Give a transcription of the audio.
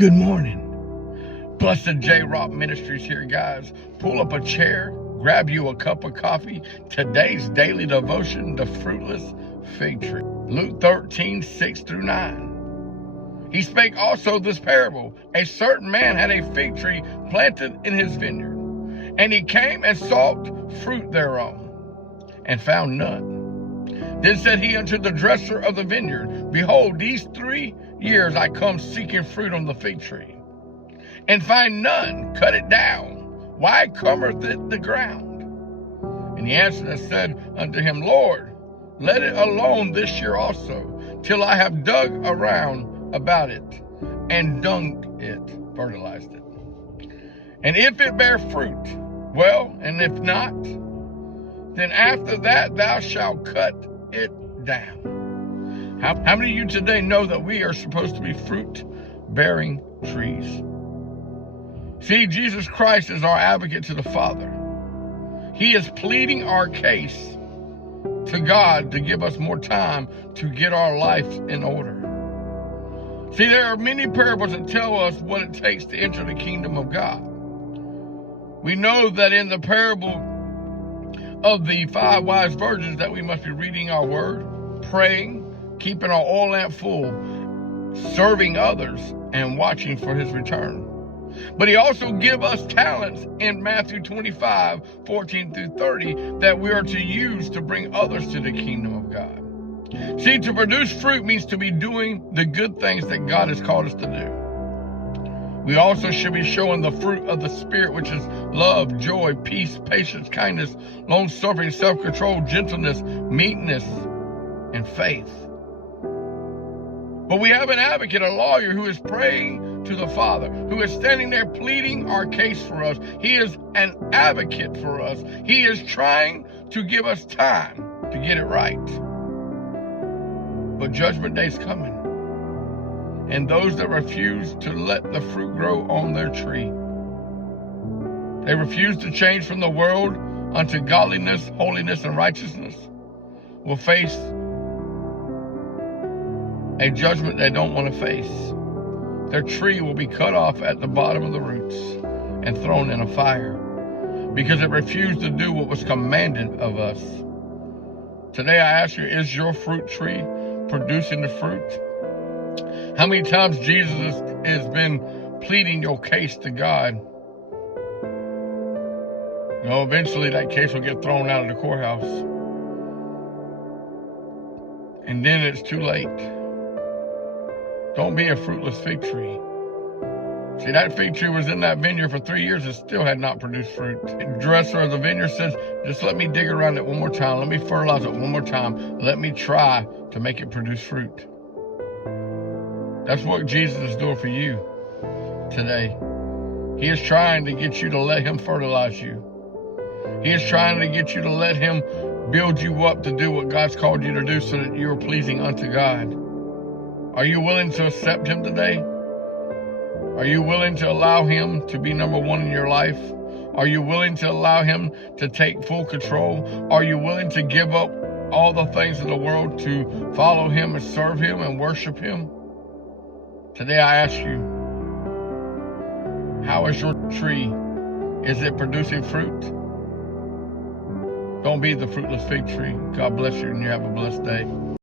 Good morning. Blessed J Rock Ministries here, guys. Pull up a chair, grab you a cup of coffee. Today's daily devotion, the fruitless fig tree. Luke 13:6-9. He spake also this parable. A certain man had a fig tree planted in his vineyard, and he came and sought fruit thereon, and found none. Then said he unto the dresser of the vineyard, Behold, these 3 years I come seeking fruit on the fig tree, and find none. Cut it down. Why covereth it the ground? And he answered and said unto him, Lord, let it alone this year also, till I have dug around about it, and dunged it, fertilized it. And if it bear fruit, well, and if not, then after that thou shalt cut it down. How many of you today know that we are supposed to be fruit-bearing trees? See, Jesus Christ is our advocate to the Father. He is pleading our case to God to give us more time to get our life in order. See, there are many parables that tell us what it takes to enter the kingdom of God. We know that in the parable of the 5 wise virgins that we must be reading our word, praying, keeping our oil lamp full, serving others, and watching for his return. But he also gives us talents in Matthew 25:14-30 that we are to use to bring others to the kingdom of God. See, to produce fruit means to be doing the good things that God has called us to do. We also should be showing the fruit of the Spirit, which is love, joy, peace, patience, kindness, long-suffering, self-control, gentleness, meekness, and faith. But we have an advocate, a lawyer, who is praying to the Father, who is standing there pleading our case for us. He is an advocate for us. He is trying to give us time to get it right. But Judgment Day is coming. And those that refuse to let the fruit grow on their tree, they refuse to change from the world unto godliness, holiness, and righteousness, will face a judgment they don't want to face. Their tree will be cut off at the bottom of the roots and thrown in a fire because it refused to do what was commanded of us. Today I ask you, is your fruit tree producing the fruit? How many times Jesus has been pleading your case to God? You know, eventually that case will get thrown out of the courthouse. And then it's too late. Don't be a fruitless fig tree. See, that fig tree was in that vineyard for 3 years and still had not produced fruit. The dresser of the vineyard says, just let me dig around it one more time. Let me fertilize it one more time. Let me try to make it produce fruit. That's what Jesus is doing for you today. He is trying to get you to let him fertilize you. He is trying to get you to let him build you up to do what God's called you to do so that you are pleasing unto God. Are you willing to accept him today? Are you willing to allow him to be number one in your life? Are you willing to allow him to take full control? Are you willing to give up all the things of the world to follow him and serve him and worship him? Today I ask you, how is your tree? Is it producing fruit? Don't be the fruitless fig tree. God bless you and you have a blessed day.